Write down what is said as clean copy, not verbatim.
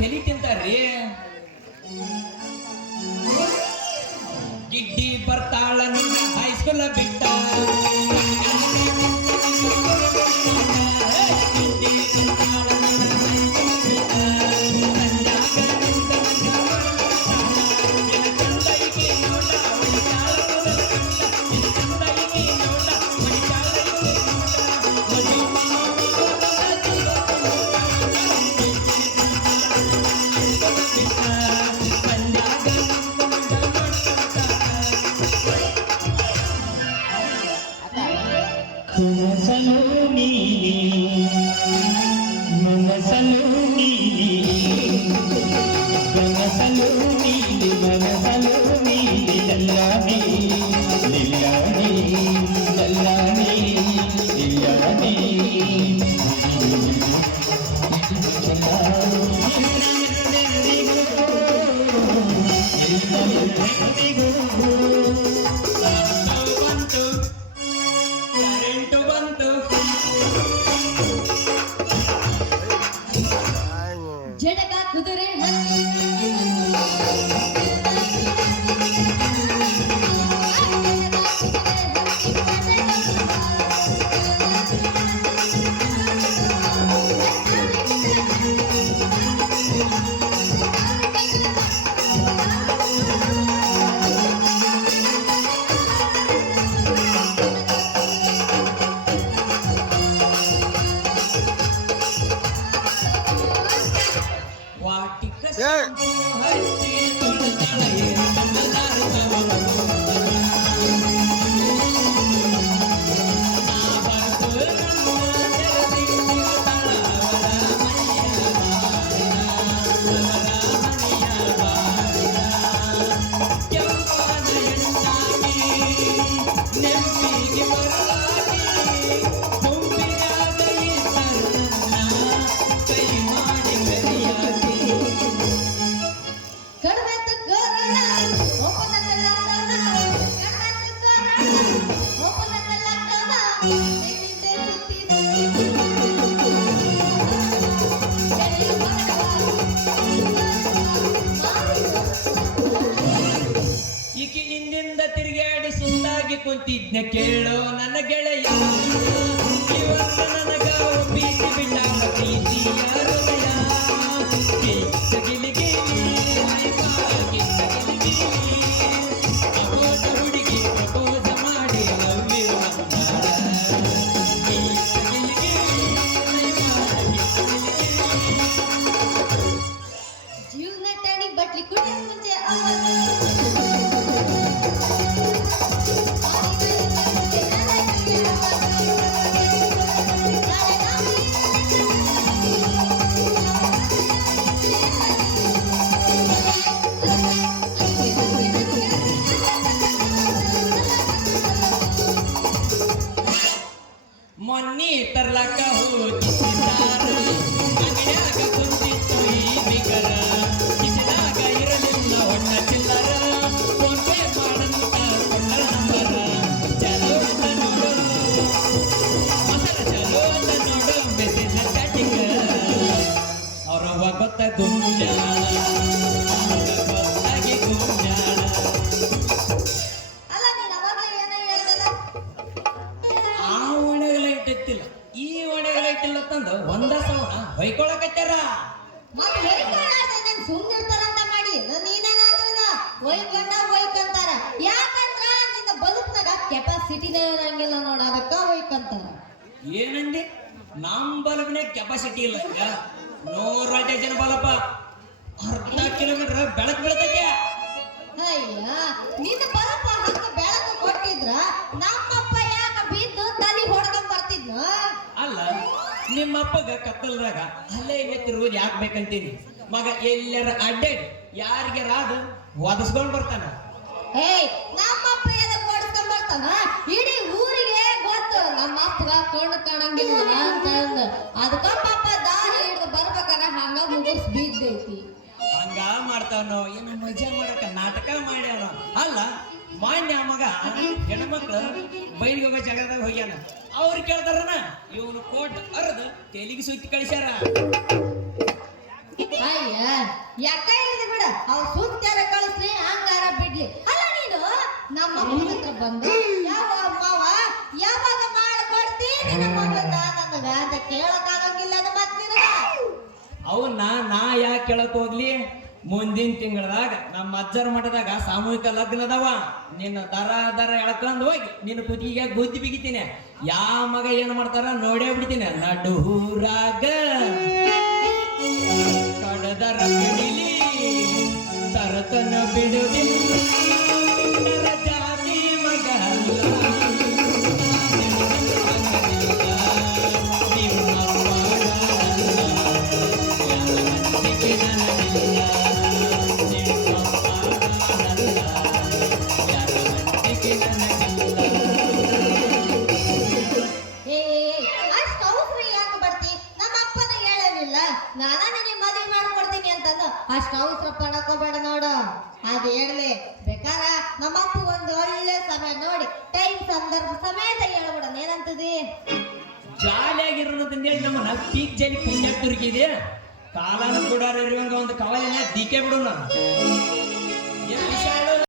ತಲಿ ತಿಂತಾರ್ರಿ. ಗಿಡ್ಡಿ ಬರ್ತಾಳ ನಿನ್ನ ಹೈಸ್ಕೂಲ ಬಿಟ್ಟ ಕುಂತಿದ್ನ ಕೇಳೋ ನನ್ನ ಗೆಳೆಯ ಇವತ್ತು ನನಗ ಒಪ್ಪಿಸಿ ಬಿಟ್ಟ ಪ್ರೀತಿಯ ಹೃದಯ ಹುಡುಗಿ ಪ್ರಪೋಸ ಮಾಡಿ ಜೀವನ ಟಾಣಿ ಬಟ್ಲಿ ಕುಡಿಯ ಮುಂಚೆ ಮೊನ್ನೆ ತರ್ಲಕ್ಕ ಹೋಗಿದ್ದಾರ ಅಂಗಡ್ಯಾಗ ಕುಂತಿತ್ತು ಈ ಬಿಗರ ಕಿಸಿದಾಗ ಇರಲಿಲ್ಲ ಹೊಣ್ಣ ಚಿಲ್ಲರ ಫೋನ್ ಪೇ ಮಾಡಂತ ಕೊಟ್ಟ ನಂಬರ ಚಲೋ ಅಂತ ನೋಡು ಮೊದಲ ಚಲೋ ಅಂತ ನೋಡು ಮೆಸೇಜ್ ಚಾಟಿಂಗ್ ಅವ್ರವ್ವ ಗೊತ್ತ ಗುಂಜಾಳ ಗೊತ್ತಾಗಿ ಗುಂಜಾಳ. ಈ ಒಣೆಗಳ ಇಟ್ಟಿಲ್ಲ ತಂದು 1,000 ಹೊಯ್ಕೊಳಕತ್ತಾರ. ಸುಮ್ನಿರ್ತಾರಂತ ಮಾಡಿ ಒಯ್ಕೊಂತಾರ. ಯಾಕಂದ್ರ ನಿನ್ನ ಬದುಕ್ನಾಗ ಕೆಪಾಸಿಟಿನೇ ಇರಂಗಿಲ್ಲ ನೋಡ, ಅದಕ್ಕ ಒಯ್ಕೊಂತಾರ. ಏನಂದಿ? ನಮ್ ಬಲ್ಬ್ನೇ ಕೆಪಾಸಿಟಿ ಇಲ್ಲ. ಈಗ 100 ವೋಲ್ಟೇಜ್ ಬಲಪ ಅರ್ಧ ಕಿಲೋಮೀಟರ್ ಬೆಳಕು ಬೀಳ್ತೈತೆ. ಅಯ್ಯ ನಿನ್ನ ಬಲಪ ಹಂಗ ಅಪ್ಪಗ ಕತ್ತಲ್ದಾಗ ಅಲ್ಲೇ ಇಲ್ಲೇ ತಿರುವುದು ಯಾಕೆ ಬೇಕಂತೀನಿ ಮಗ ಎಲ್ಲರ ಅಡ್ಡಾಡಿ ಯಾರಿಗೆ ರಾದು ಒದಸ್ಕೊಂಡ್ ಬರ್ತಾನ. ಏಯ್ ನಮ್ಮಪ್ಪ ಎದಕ್ ಓಡಿಸ್ಕೊಂಡ್ ಬರ್ತಾನ? ಇಡೀ ಊರಿಗೆ ಗೊತ್ತು ನಮ್ಮ ಅಪ್ಪಗ ಕಣ್ಣು ಕಾಣಂಗಿಲ್ಲ ಅಂತ ಅಂದ. ಅದಕ್ಕ ಪಾಪ ದಾರಿ ಹಿಡಿದು ಬರ್ಬೇಕಾರ ಹಂಗ ಮುಗಿಸ್ ಬಿದ್ದೈತಿ. ಹಂಗ ಮಾಡ್ತಾವನೋ ಏನು ಮಜಾ ಮಾಡಕ ನಾಟಕ ಮಾಡ್ಯಾವ. ಅಲ್ಲ ಮಾನ್ಯ ಮಗ ಹೆಣ್ಮಕ್ಳು ಬೈಲಿಗೆ ಹೋಗೋ ಜಗದಾಗ ಹೋಗ್ಯಾನ. ಅವ್ರು ಕೇಳ್ತಾರನ ಇವನು ಕೋಟ್ ಅರ್ದು ತೆಲಿಗೆ ಸುತ್ತಿ ಕಳಿಸ್ಯಾರ. ಅಯ್ಯ ಯಾಕ ಹೇಳಿದ ಬಿಡ ಅವ್ರು ಸುತ್ತಾರ ಕಳಿಸ್ಲಿ ಹಂಗಾರ ಬಿಡ್ಲಿ. ಅಲ್ಲ ನೀನು ನಮ್ಮ ಅಪ್ಪನ ಹತ್ರ ಬಂದು ಯಾವ ಮಾವ ಯಾವಾಗ ಮಾಡ್ಕೊಡ್ತೀನಿ ನಮ್ಮ ಮಗಳನ್ನ ನನಗ ಅಂತ ಕೇಳಕ್ಕಾಗಂಗಿಲ್ಲ ಅದು ಮತ್ ನಿನಗ. ಅವನ್ನ ನಾ ಯಾಕೆ ಕೇಳಕ್ ಹೋಗ್ಲಿ? ಮುಂದಿನ ತಿಂಗಳದಾಗ ನಮ್ಮ ಅಜ್ಜರ ಮಠದಾಗ ಸಾಮೂಹಿಕ ಲಗ್ನ ಅದಾವ. ನಿನ್ನ ದರ ಎಳ್ಕೊಂಡ್ ಹೋಗಿ ನಿನ್ನ ಕುತ್ತಿಗೆ ಗುದ್ದಿ ಬಿಗಿತೀನಿ. ಯಾವ ಮಗ ಏನ್ ಮಾಡ್ತಾರ ನೋಡೇ ಬಿಡ್ತೀನಿ. ನಡುರಾಗ ಕಡದರ ಬಿಡಿಲಿ ತರತನ ಬಿಡುದಿಲ್ಲ ಜಾತಿ ಮಗ ಅಷ್ಟು ಅವಸರ ಯಾಕೆ ಬರ್ತಿ? ನಮ್ಮ ಅಪ್ಪನ ಹೇಳಲಿಲ್ಲ ನಾನ ನಿನಗೆ ಮದುವೆ ಮಾಡ್ಕೊಡ್ತೀನಿ ಅಂತಂದು ಅಷ್ಟು ಅವಸರ ಪಡಕೋಬೇಡ ನೋಡು. ಅದು ಹೇಳಲಿ ಬೇಕಾರ ನಮ್ಮ ಅಪ್ಪ ಒಂದು ಒಳ್ಳೆ ಸಮಯ ನೋಡಿ ಟೈಮ್ ಸಂದರ್ಭ ಸಮೇತ ಹೇಳ್ಬಿಡ. ಏನಂತದಿ? ಜಾಲಿಯಾಗಿರೋದ್ರಿಂದ ನಮ್ಮನ್ನ ಪೀಕ್ ಜಲಿ ಕುಂಜಾಕ್ ತುರುಕಿದೆ. ಕಾಲನ ಕೂಡ ಇರುವಂಗ ಒಂದು ಕವಲಿನ ದಿಕ್ಕೆ ಬಿಡೋಣ. ಏನ್ ವಿಷಯ